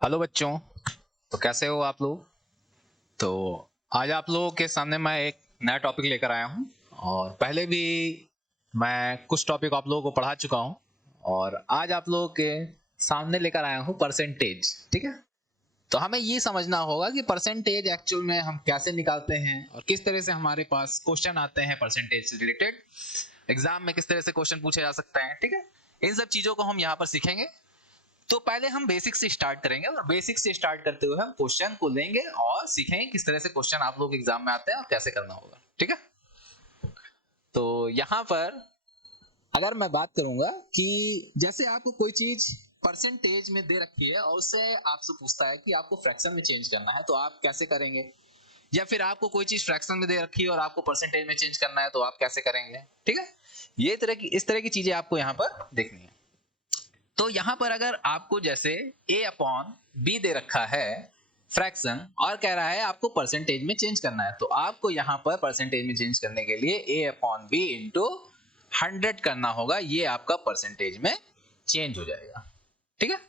Hello बच्चों। तो कैसे हो आप लोग। तो आज आप लोगों के सामने मैं एक नया टॉपिक लेकर आया हूं और पहले भी मैं कुछ टॉपिक आप लोगों को पढ़ा चुका हूं और आज आप लोगों के सामने लेकर आया हूं परसेंटेज। ठीक है, तो हमें ये समझना होगा कि परसेंटेज एक्चुअल में हम कैसे निकालते हैं और किस तरह से हमारे पास क्वेश्चन आते हैं परसेंटेज से रिलेटेड। एग्जाम में किस तरह से क्वेश्चन पूछे जा सकते हैं। ठीक है, इन सब चीजों को हम यहाँ पर सीखेंगे। तो पहले हम बेसिक से स्टार्ट करेंगे और बेसिक से स्टार्ट करते हुए हम क्वेश्चन को लेंगे और सीखेंगे किस तरह से क्वेश्चन आप लोग एग्जाम में आते हैं और कैसे करना होगा। ठीक है, तो यहां पर अगर मैं बात करूंगा कि जैसे आपको कोई चीज परसेंटेज में दे रखी है और उससे आपसे पूछता है कि आपको फ्रैक्शन में चेंज करना है तो आप कैसे करेंगे, या फिर आपको कोई चीज फ्रैक्शन में दे रखी है और आपको परसेंटेज में चेंज करना है तो आप कैसे करेंगे। ठीक है, ये इस तरह की चीजें आपको यहाँ पर देखनी है। तो यहां पर अगर आपको जैसे a अपॉन बी दे रखा है फ्रैक्शन और कह रहा है आपको परसेंटेज में चेंज करना है, तो आपको यहां पर परसेंटेज में चेंज करने के लिए a अपॉन बी इंटू 100 करना होगा। ये आपका परसेंटेज में चेंज हो जाएगा। ठीक है,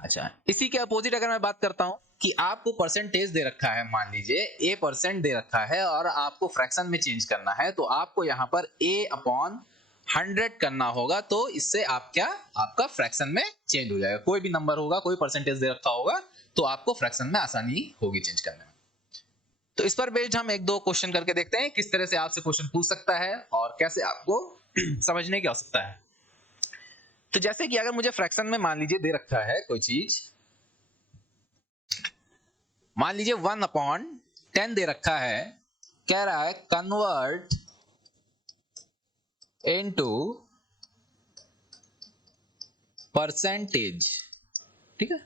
अच्छा इसी के अपोजिट अगर मैं बात करता हूं कि आपको परसेंटेज दे रखा है, मान लीजिए a% दे रखा है और आपको फ्रैक्शन में चेंज करना है, तो आपको यहां पर a अपॉन 100 करना होगा। तो इससे आप क्या, आपका फ्रैक्शन में चेंज हो जाएगा। कोई भी नंबर होगा, कोई परसेंटेज दे रखा होगा तो आपको फ्रैक्शन में आसानी होगी चेंज करने में। तो इस पर बेस्ड हम एक दो क्वेश्चन करके देखते हैं किस तरह से आपसे क्वेश्चन पूछ सकता है और कैसे आपको समझने की आवश्यकता है। तो जैसे कि अगर मुझे फ्रैक्शन में मान लीजिए दे रखा है कोई चीज, मान लीजिए 1/10 दे रखा है, कह रहा है कन्वर्ट इनटू परसेंटेज। ठीक है,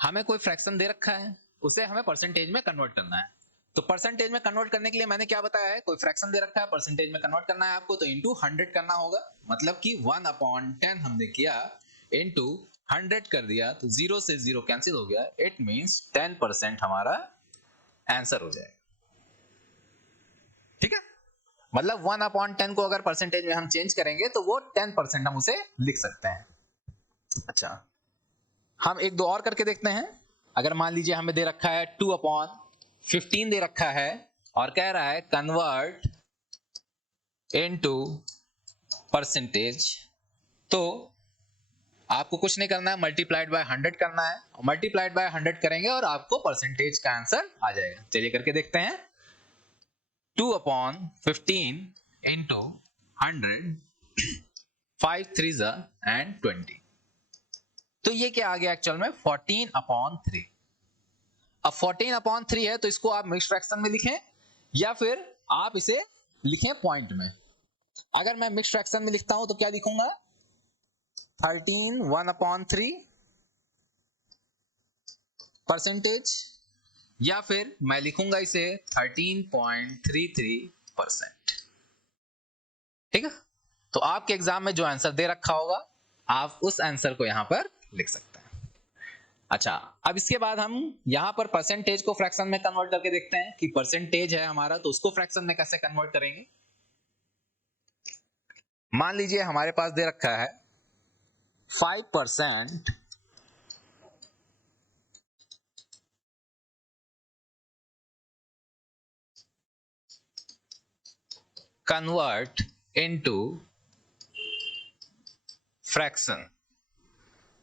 हमें कोई फ्रैक्शन दे रखा है, उसे हमें परसेंटेज में कन्वर्ट करना है। तो परसेंटेज में कन्वर्ट करने के लिए मैंने क्या बताया है, कोई फ्रैक्शन दे रखा है, परसेंटेज में कन्वर्ट करना है आपको, तो इंटू 100 करना होगा। मतलब कि 1/10 हमने किया इंटू 100 कर दिया तो 0 से 0 कैंसिल हो गया। इट मींस 10% हमारा आंसर हो जाएगा। ठीक है, मतलब 1/10 को अगर परसेंटेज में हम चेंज करेंगे तो वो 10% हम उसे लिख सकते हैं। अच्छा, हम एक दो और करके देखते हैं। अगर मान लीजिए हमें दे रखा है 2/15 दे रखा है और कह रहा है कन्वर्ट इनटू परसेंटेज, तो आपको कुछ नहीं करना है, मल्टीप्लाइड बाय 100 करना है और मल्टीप्लाइड बाय 100 करेंगे और आपको परसेंटेज का आंसर आ जाएगा। चलिए करके देखते हैं। 2/15 इंटू 100, 5 3 एंड 20, तो ये क्या आ गया एक्चुअल में 14/3। अब 14/3 है तो इसको आप मिक्स फ्रैक्शन में लिखें या फिर आप इसे लिखें पॉइंट में। अगर मैं मिक्स फ्रैक्शन में लिखता हूं तो क्या लिखूंगा, 13 1/3 परसेंटेज, या फिर मैं लिखूंगा इसे 13.33%। ठीक है, तो आपके एग्जाम में जो आंसर दे रखा होगा आप उस आंसर को यहां पर लिख सकते हैं। अच्छा, अब इसके बाद हम यहां पर परसेंटेज को फ्रैक्शन में कन्वर्ट करके देखते हैं कि परसेंटेज है हमारा तो उसको फ्रैक्शन में कैसे कन्वर्ट करेंगे। मान लीजिए हमारे पास दे रखा है 5% कन्वर्ट इनटू फ्रैक्शन।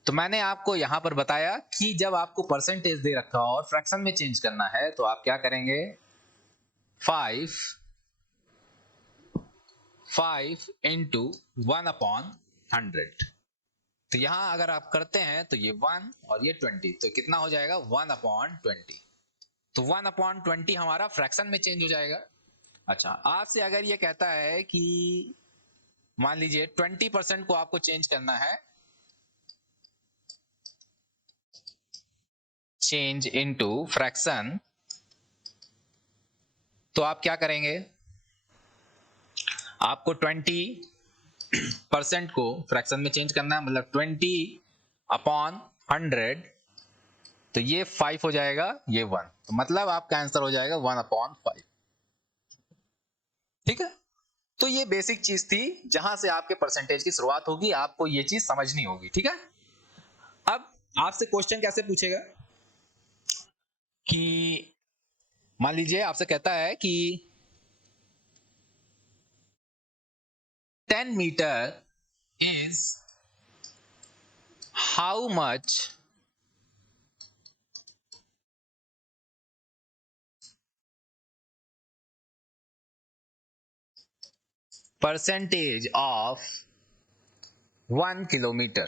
तो मैंने आपको यहां पर बताया कि जब आपको परसेंटेज दे रखा हो और फ्रैक्शन में चेंज करना है तो आप क्या करेंगे, 5 इंटू 1/100। तो यहां अगर आप करते हैं तो ये 1 और ये 20, तो कितना हो जाएगा 1/20। तो 1/20 हमारा फ्रैक्शन में चेंज हो जाएगा। अच्छा, आपसे अगर ये कहता है कि मान लीजिए 20% को आपको चेंज करना है, चेंज इनटू फ्रैक्शन, तो आप क्या करेंगे, आपको 20% को फ्रैक्शन में चेंज करना है, मतलब 20/100, तो ये 5 हो जाएगा, ये 1, तो मतलब आपका आंसर हो जाएगा 1/5। ठीक है, तो ये बेसिक चीज थी जहां से आपके परसेंटेज की शुरुआत होगी, आपको ये चीज समझनी होगी। ठीक है, अब आपसे क्वेश्चन कैसे पूछेगा कि मान लीजिए आपसे कहता है कि 10 metre is how much percentage of 1 kilometre.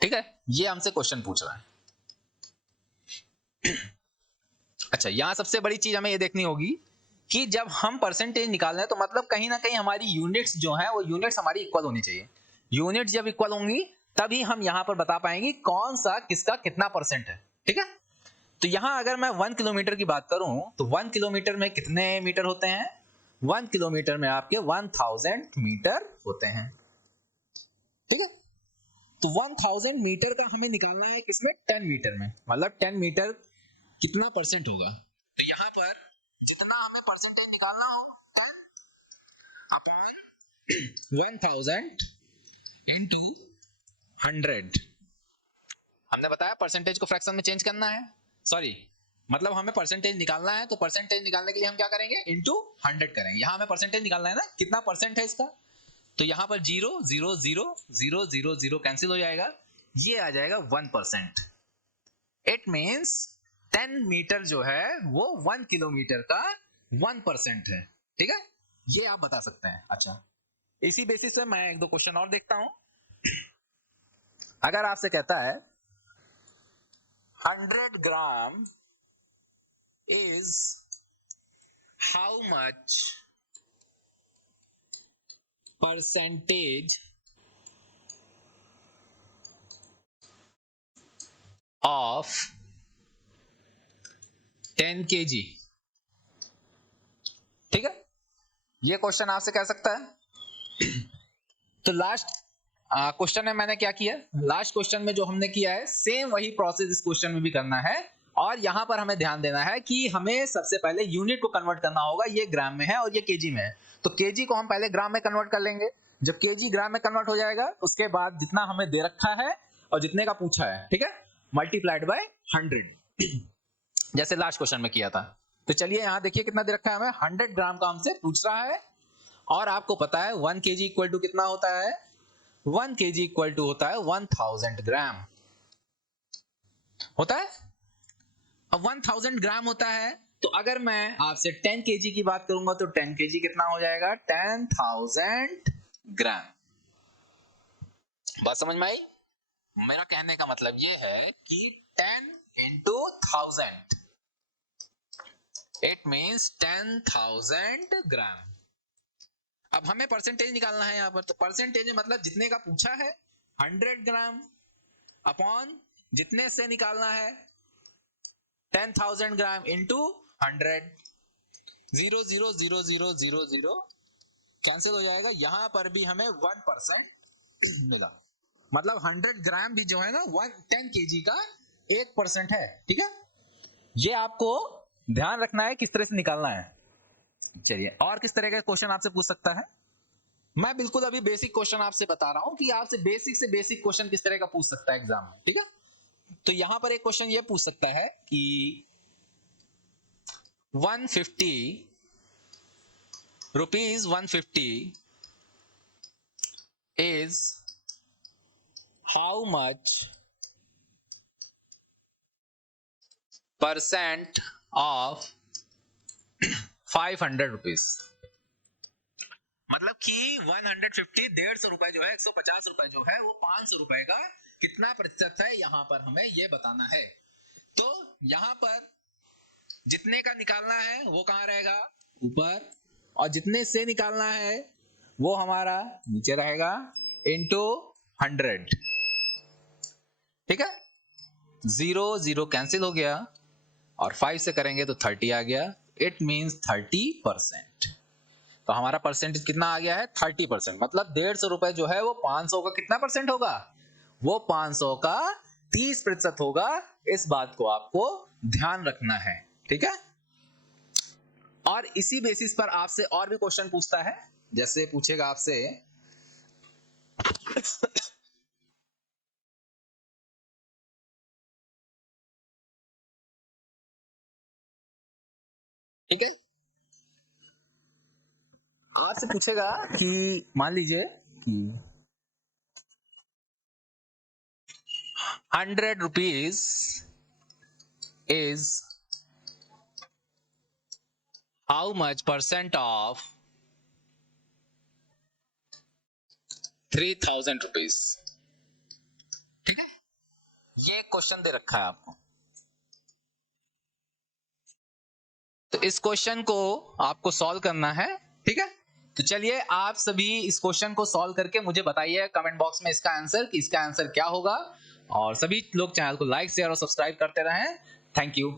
ठीक है, ये हमसे क्वेश्चन पूछ रहा है। अच्छा, यहां सबसे बड़ी चीज हमें ये देखनी होगी कि जब हम परसेंटेज निकाल रहे हैं तो मतलब कहीं ना कहीं हमारी यूनिट्स जो है वो यूनिट्स हमारी इक्वल होनी चाहिए। यूनिट्स जब इक्वल होंगी तभी हम यहां पर बता पाएंगे कौन सा किसका कितना परसेंट है। ठीक है, तो यहां अगर मैं 1 किलोमीटर की बात करूं तो 1 किलोमीटर में कितने मीटर होते हैं? 1 किलोमीटर में आपके 1000 मीटर होते हैं। ठीक है, तो 1000 मीटर का हमें निकालना है किसमें? 10 मीटर में। मतलब 10 मीटर कितना परसेंट होगा? तो यहां पर जितना हमें परसेंटेज निकालना हो 1000 इंटू 100। हमने बताया परसेंटेज को फ्रैक्शन में चेंज करना है, सॉरी मतलब हमें परसेंटेज निकालना है तो परसेंटेज निकालने के लिए हम क्या करेंगे? इंटू 100 करेंगे। यहां हमें परसेंटेज निकालना है ना, कितना परसेंट है इसका। तो यहां पर 0 0 0 0 0 0 कैंसिल हो जाएगा, ये आ जाएगा 1%। इट मीन्स 10 मीटर जो है वो 1 किलोमीटर का 1% है। ठीक है, ये आप बता सकते हैं। अच्छा, इसी बेसिस पे मैं एक दो क्वेश्चन और देखता हूं। अगर आपसे कहता है 100 gram is how much percentage of 10 kg। ठीक है, ये क्वेश्चन आपसे कह सकता है। तो लास्ट क्वेश्चन में मैंने क्या किया? लास्ट क्वेश्चन में जो हमने किया है सेम वही प्रोसेस इस क्वेश्चन में भी करना है। और यहां पर हमें ध्यान देना है कि हमें सबसे पहले यूनिट को कन्वर्ट करना होगा। ये ग्राम में है और ये केजी में है, तो केजी को हम पहले ग्राम में कन्वर्ट कर लेंगे। जब केजी ग्राम में कन्वर्ट हो जाएगा उसके बाद जितना हमें दे रखा है और जितने का पूछा है, ठीक है, मल्टीप्लाइड बाय 100 जैसे लास्ट क्वेश्चन में किया था। तो चलिए यहां देखिए कितना दे रखा है हमें, 100 ग्राम का हमसे पूछ रहा है। और आपको पता है 1 केजी इक्वल टू कितना होता है? 1 केजी इक्वल टू होता है 1000 ग्राम होता है। अब 1000 ग्राम होता है तो अगर मैं आपसे 10 केजी की बात करूंगा तो 10 केजी कितना हो जाएगा? 10,000 ग्राम। बात समझ में आई? मेरा कहने का मतलब यह है कि 10 इंटू 1000 इट मीन्स 10,000 ग्राम। अब हमें परसेंटेज निकालना है यहां पर, तो परसेंटेज मतलब जितने का पूछा है 100 ग्राम अपॉन जितने से निकालना है 10,000 ग्राम इंटू 100। 0 0 0 0 0 0 कैंसिल हो जाएगा। यहां पर भी हमें 1% मिला। मतलब 100 ग्राम भी जो है ना 10 केजी का 1% है। ठीक है, ये आपको ध्यान रखना है किस तरह से निकालना है। चलिए, और किस तरह का क्वेश्चन आपसे पूछ सकता है? मैं बिल्कुल अभी बेसिक क्वेश्चन आपसे बता रहा हूं कि आपसे बेसिक क्वेश्चन किस तरह का पूछ सकता है एग्जाम में। ठीक है, तो यहां पर एक क्वेश्चन ये पूछ सकता है कि 150 rupees 150 is how much percent of 500 rupees। मतलब कि 150 150 रुपए जो है 150 रुपए जो है वो 500 रुपए का कितना प्रतिशत है, यहां पर हमें यह बताना है। तो यहां पर जितने का निकालना है वो कहां रहेगा? ऊपर। और जितने से निकालना है वो हमारा नीचे रहेगा इंटू 100। ठीक है, 0 0 कैंसिल हो गया और 5 से करेंगे तो 30 आ गया। It means 30%। तो हमारा परसेंटेज कितना आ गया है? 30%। मतलब 150 रुपए जो है वो 500 का कितना परसेंट होगा? वो 500 का 30% होगा। इस बात को आपको ध्यान रखना है। ठीक है, और इसी बेसिस पर आपसे और भी क्वेश्चन पूछता है। जैसे पूछेगा आपसे ठीक है। आपसे पूछेगा कि मान लीजिए कि 100 rupees is how much percent of 3000 rupees। ठीक है, ये क्वेश्चन दे रखा है आपको। तो इस क्वेश्चन को आपको सॉल्व करना है। ठीक है, तो चलिए आप सभी इस क्वेश्चन को सॉल्व करके मुझे बताइए कमेंट बॉक्स में इसका आंसर कि इसका आंसर क्या होगा। और सभी लोग चैनल को लाइक शेयर और सब्सक्राइब करते रहें। Thank you.